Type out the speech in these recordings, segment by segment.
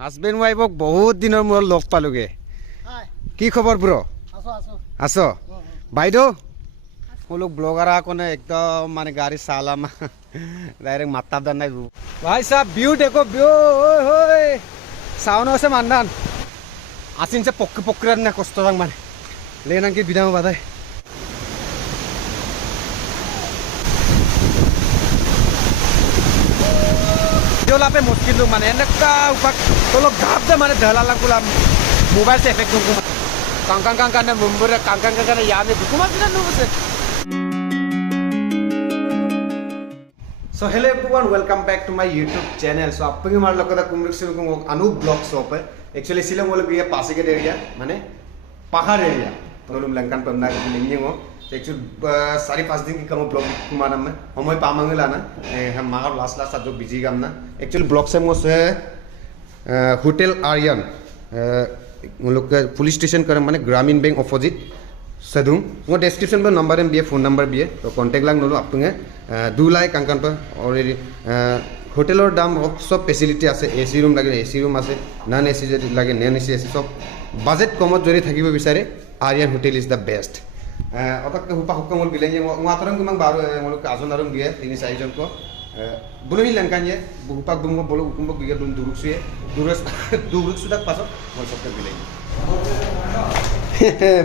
Husband ওয়াইফক বহুত দিনৰ মূৰত লগ পালোগে। কি খবৰ ব্ৰ? আছ বাইদেউ वो लोग ब्लॉगर आकोने एकदम माने गाड़ी साला में डायरेक्ट माता दाना भाई साहब व्यू देखो व्यू ओए होए साउंड से मानदान आसिन से पक्के पक्के ने कष्ट तंग माने लेना की बिना में बताए जो लापे मुश्किल लोग माने नक्का ऊपर तो लोग घाप दे माने ढला लंग कुला मोबाइल से इफेक्ट को कांकान ने मुंबई कांकान ने याद है बुकुमा बिना नो से So hello everyone, welcome back to my YouTube channel. So आप लोग हमारे लोग का कुम्भीर को अनु ब्लॉग शॉप है. Actually सिलम वो लोग ये पासिकेट एरिया माने पहाड़ एरिया. तो लोग लंकान पर ना लेंगे वो. Actually सारी 5 दिन की कम ब्लॉग कुमार में हमें पामंगे लाना. हम मार लास्ट जो बिजी काम ना. Actually ब्लॉग से मुझे होटल आर्यन वो लोग का पुलिस स्टेशन कर माने ग्रामीण बैंक ऑपोजिट सदूं वो डिस्क्रिप्शन पर नंबर है भी है फोन नंबर भी है तो कांटेक्ट लाग नलो आपने 2 लाख कांकान पर और होटलर दाम सब फैसिलिटी আছে एसी रूम लगे एसी रूम আছে नॉन एसी যদি লাগে नॉन एसी আছে सब বাজেট কমত যদি থাকিব বিচাৰে Aryan hotel is the best অতক হুপা হুকমল বিলে মাতরম কিমান বারো মলক আজনারম দিয়ে 3-4 জন কো বুলহি লঙ্কানিয়ে হুপাক দুম বলো হুকুমক বিগে দুম দুরুকসুয়ে দুরুকসুদাক পাছত মই সবকে বিলে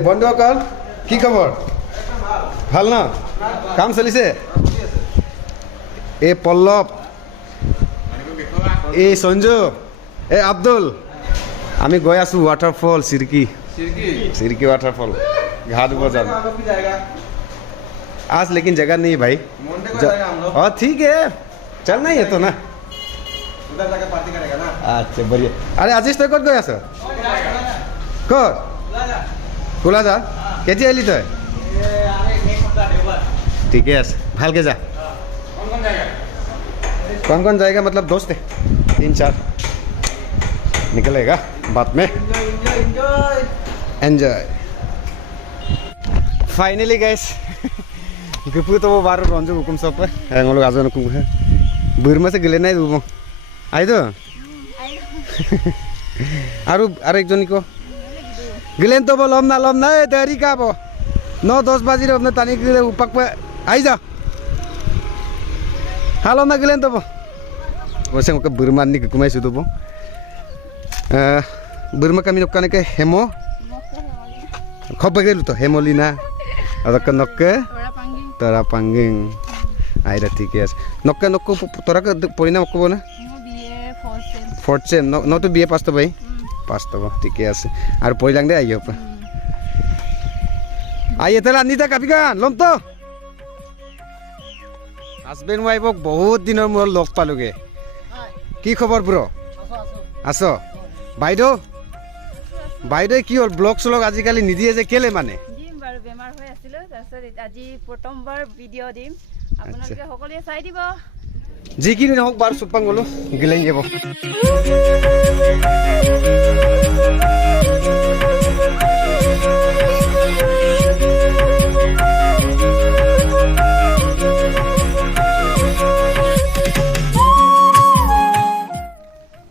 বন্ধু কল কি খবৰ ভাল না কাম চলিছে এ পল্লব এ সঞ্জু এ আব্দুল আমি গৈ আছো वाटरफॉल सिरकी वाटरफॉल घाट बाजार आज लेकिन जगह नहीं भाई और ठीक है चलना ही है तो ना उधर जाके पार्टी करेगा ना अच्छा बढ़िया अरे आजीष तो कत गई आছো कत खुला जा केजी आइली तय ठीक है भाल के जा कौन जाएगा मतलब दोस्त है 3-4 निकलेगा बाद में एंजॉय फाइनली गाइस गुपु तो वो बार रंजो हुकुम सब पे हम लोग आजन हुकुम है बुरमा से गले नहीं दुबो आई तो आरो एक जन को गिलेन तो लम ना देरी का बो 9-10 बजे अपने तानी गिले उपक पे आई जा हालो ना गिलेन तो वैसे मके बुरमा नि कुमाई सुदो बो बुरमा कमी नक्का ने के हेमो खबे गेलु तो हेमोलिना अदक नक्के तोरा पांगिंग आइरा ठीक है नक्के नक्को तोरा के परिणाम को ना फोर्थ सेम न तो बीए पास तो भाई पास तो ठीक है और पहिलांग दे आइयो पे आइए तला निता कापिकान लम तो হাজবেণ্ড ওয়াইফক বহুত দিনৰ মূৰত লগ পালোগে কি খবৰ ব্ৰ আছ বাইদেউ কি হ'ল ব্লগ চলগ আজিকালি নিদিয়ে যে কেলে মানে দিম বাৰু বেমাৰ হৈ আছিল তাৰপিছত আজি প্ৰথমবাৰ ভিডিঅ' দিম আপোনালোকে সকলোৱে চাই দিব যিকিনি নহওক বাৰ সুপাং গলো গিলাই যাব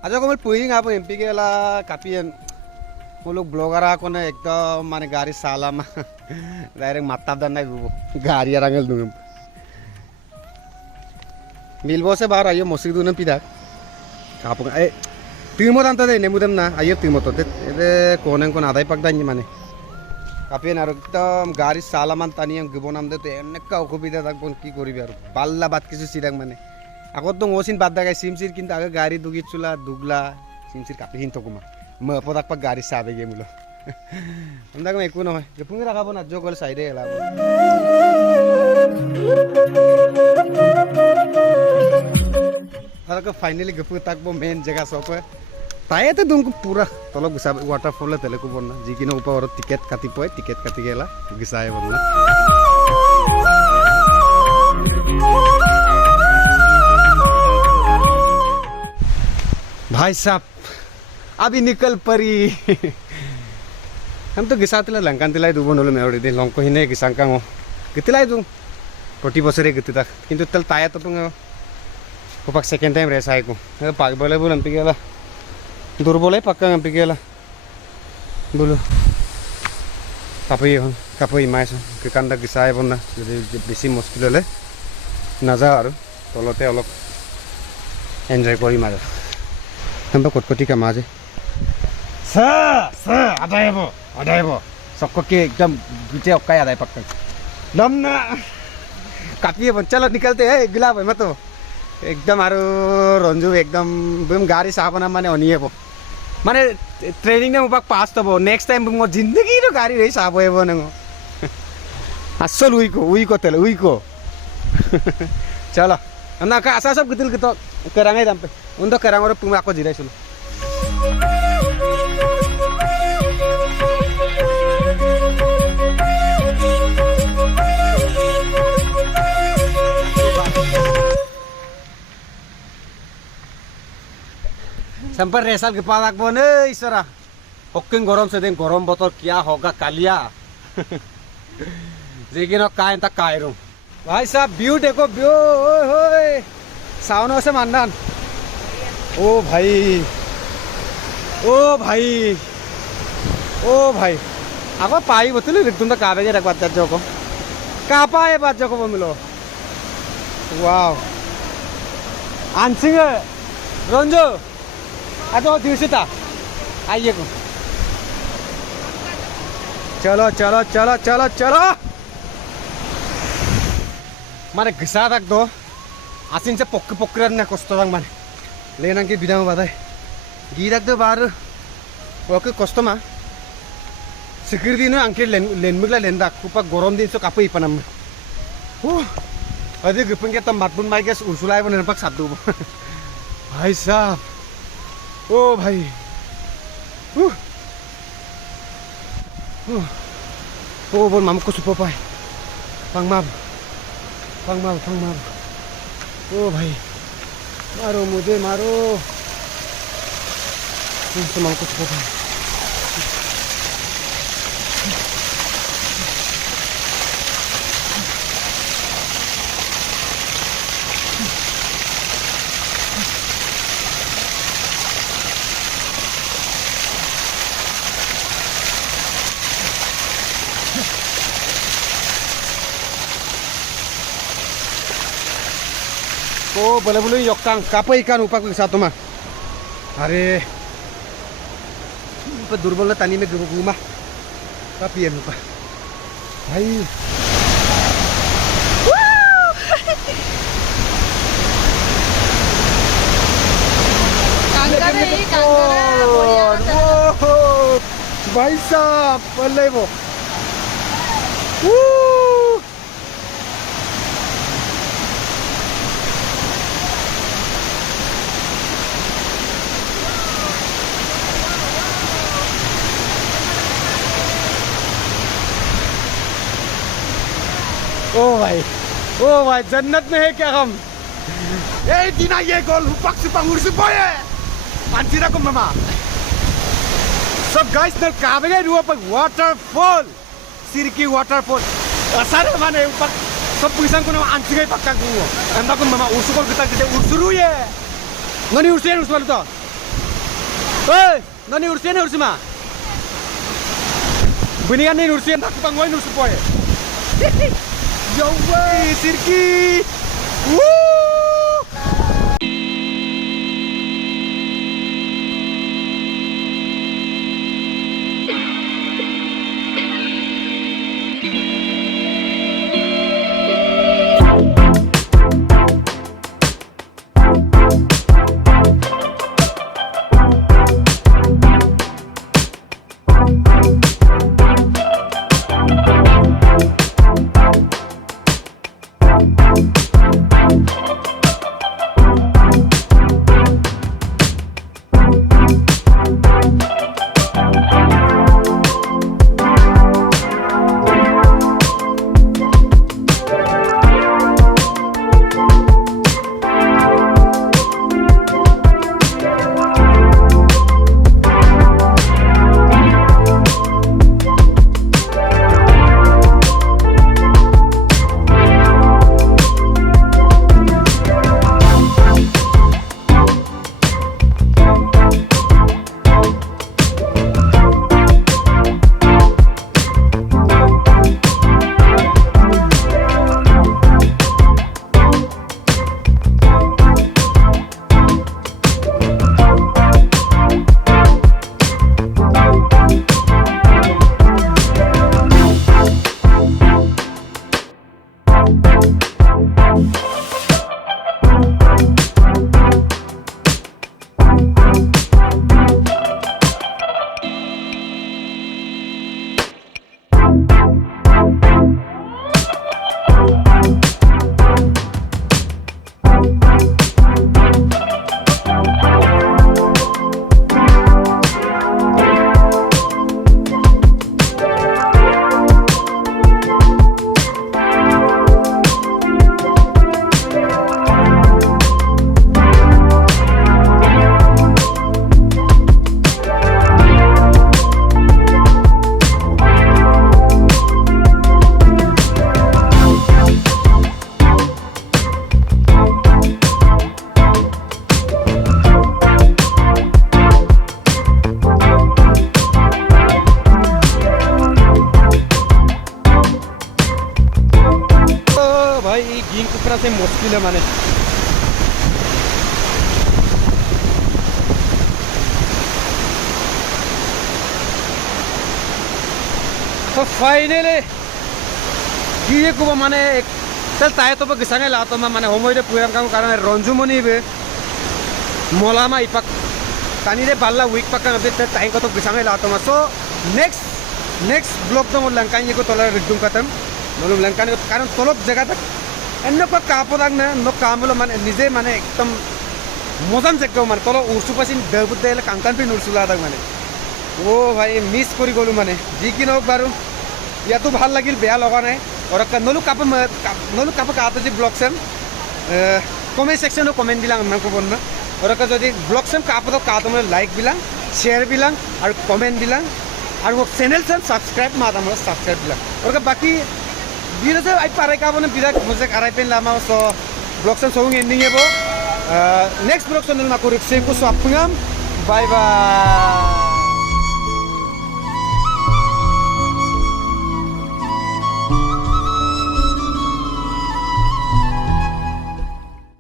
आज को पुइंग आप एमपी के ला कापियन वो लोग ब्लॉगर आकोने एकदम माने गाड़ी साला में डायरेक्ट माता दाना गाड़ी रंगल दूं मिलबो से बाहर आइयो मस्जिद दून पिदा आप ए तिमो दांता दे नेमुदम ना आइयो तिमो तो ए कोन आदाय पक दानी माने कापियन আর एकदम गाड़ी साला मान तानी हम गिबोनाम दे तो এনেকা অসুবিধা থাকবন কি করিবি আর পাল্লা বাত কিছু সিরাং মানে আগত তো ওসিন বাদ দাগাই সিমসির কিন্তু আগে গাড়ি দুগি চুলা দুগলা সিমসির কাপি হিন তকুমা ম পদাক পাক গাড়ি সাবে গে মুলো আমদা কম একু নহয় যে পুঙ্গি রাখাবো না জো গল সাইডে এলাবো আর ফাইনালি গপু তাকবো মেন জায়গা সব তাই তো তুমको पूरा तलब गुसा वाटरफॉल तले को बन्ना जी किनो ऊपर टिकट काटी पय टिकट काटी गेला गुसाए बन्ना भाई साहब अभी निकल परी हम तो गिसातिला लंकान तिलाई दुबो नले मेरे दे लंको हिने गिसांकांगो कितिलाई दु प्रति बছরে गतिता किंतु तल ताया तो पुंग उपाक सेकंड टाइम रेस आइको पाग बोले बुलन पिगेला Durbolai pakka ngapikela. Bulu. Kapai এখন কাপই মাইছ কি কান্দা কি চাই বনা যদি বেছি মুশকিল হলে নাযাওঁ আৰু তলতে অলপ এনজয় কৰিম আৰু আমরা কটকটি কাম আছে আদায়ব সককে একদম গুটে অকাই আদায় পাক্কা দম না কাটিয়ে বন চলো নিকলতে है गिला भाई मत एकदम आरो रंजू एकदम बम गाड़ी साबना माने अनिएब माने ट्रेनिंग ने मुबाक पास तब नेक्स्ट टाइम मो जिंदगी रो गाड़ी रे साबो एबो नंगो असल उइको तेल उइको चलो अन्ना का असा सब गतिल के तो केरांगे दम पे उन तो केरांग रो पुंगा को जिराय सुलो संपर रेसल के पास आगबो ने इसरा हक्किंग गरम से दिन गरम बतर क्या होगा कालिया जेगिन काय ता कायरो भाई साहब व्यू देखो व्यू ओए होए साउंड से मानदान ओ भाई ओ भाई ओ भाई आगो पाई बतले तुम तो काबे के रखवा जा को का पाए बात जो को मिलो वाओ आंसिंग रंजो आजो दिवसिता आइए को चलो चलो चलो चलो चलो माने घिसा तक दो आसिन से पक्के पक्के ने कष्ट तक माने लेना के बिना बादाय गिरक दो बार ओके कष्ट मा सिक्योरिटी ने अंके लेनमुगला लेनदा कुपा गरम दिन सो कापै पनम अदि गपन के तम बातबुन माइ गेस उरसुलाय बने पक सादु भाई साहब ओ भाई ओ बोल माम को सुपर पाए पंगमाम ओ भाई मारो मुझे मारो तो माम को सुपर पाए ओ बोले बोले योकांग कापा इकान उपाक के साथ में अरे ऊपर दुर्बल तानी में घुमा कापी है ऊपर भाई भाई साहब बोले वो ओ भाई जन्नत में है क्या हम ए दीना ये गोल हुपक से पंगुर से बोए अंतिरा को मामा सब गाइस नल काबे रुआ पर वाटरफॉल सिरकी वाटरफॉल असारे माने ऊपर सब पुलिसान को अंतिगे पक्का को अंदा को मामा उसको गता गते उर्सुरु ये ननी उर्सेन उर्सुल तो ओए ननी उर्सेन उर्सुमा बुनिया नहीं उर्सेन तक पंगोय उर्सु बोए Yo way, Sirki! Woo! দিলে মানে তো ফাইনালি কি ক'ব মানে তেল তাই তো গিচাঙে লাতো মানে সময়তে পুয়াম কাম কারণে রঞ্জুমণি বে মলামা ইপাক তানিরে বাল্লা উইক পাকা নবে তাই কত গিচাঙে লাতো মা সো নেক্সট ব্লগ তো মোর লঙ্কানি কো তলা রিডুম কাতাম মোর লঙ্কানি কারণ তলক জায়গাটা এনেকুৱা কাপদাক না ন কামলো মানে নিজে মানে একদম মজান জায়গা মানে তল উরসু পাছিন দেবুত দেলে কাংকান পি নুরসুলা দাক মানে ও ভাই মিস কৰি গলো মানে যি কি নহওক বাৰু ইয়াতো ভাল লাগিল বেয়া লগা নাই और नलू काप कातो जी ब्लॉग सेम कमेंट सेक्शन में कमेंट बिलांग मैं को बोलना और जो ब्लॉग सेम कातो मैं लाइक बिलांग शेयर बिलांग और कमेंट बिलांग और वो चैनल से सब्सक्राइब माता मैं सब्सक्राइब बिलांग और बाकी बिना से आई पारे का बोले बिना मुझे कराई पेन लामा so blog same song ending है वो नेक्स्ट ब्लॉग सेम में को रिक्से को स्वापंगम बाय बाय